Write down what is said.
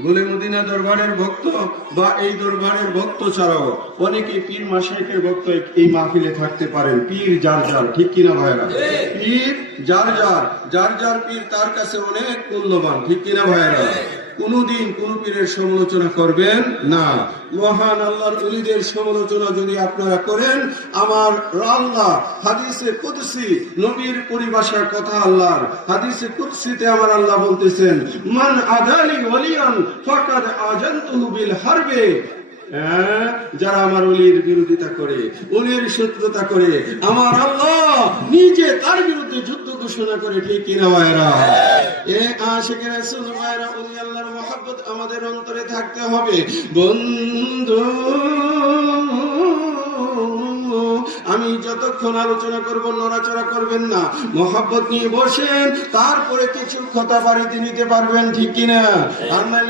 গোলে মদিনা দরবারের ভক্ত বা এই দরবারের ভক্ত ছাড়াও অনেকে পীর মাশায়েখের ভক্ত এই মাহফিলে থাকতে পারেন। পীর যার যার, ঠিক কিনা ভাইরা? পীর যার যার, যার যার পীর তার কাছে অনেক মূল্যবান, ঠিক কিনা ভাইরা? কোনদিন কোন পীরের সমালোচনা করবেন না। মহান আল্লাহর ওলিদের সমালোচনা যদি আপনারা করেন, আমার আল্লাহ হাদিসে কুদসি, নবীর পরিভাষার কথা আল্লাহর হাদিসে কুদসিতে আমার আল্লাহ বলতেছেন, মান আদালি ওয়ালিয়ান ফাকাদ আজানতুহু বিল হারবে। যারা আমার ওলির বিরোধিতা করে, ওলির শত্রুতা করে, আমার আল্লাহ নিজে তার বিরুদ্ধে যুদ্ধ ঘোষণা করে, ঠিক কিনা ভাইরা? আশিকে রাসূল ভাইরা, ওলি আল্লাহর মহব্বত আমাদের অন্তরে থাকতে হবে। বন্ধু, আমি যতক্ষণ আলোচনা করব নড়াচড়া করবেন না, মহব্বত নিয়ে বসেন, তারপরে কিছু কথা বাড়িতে নিতে পারবেন, ঠিক কিনা? আর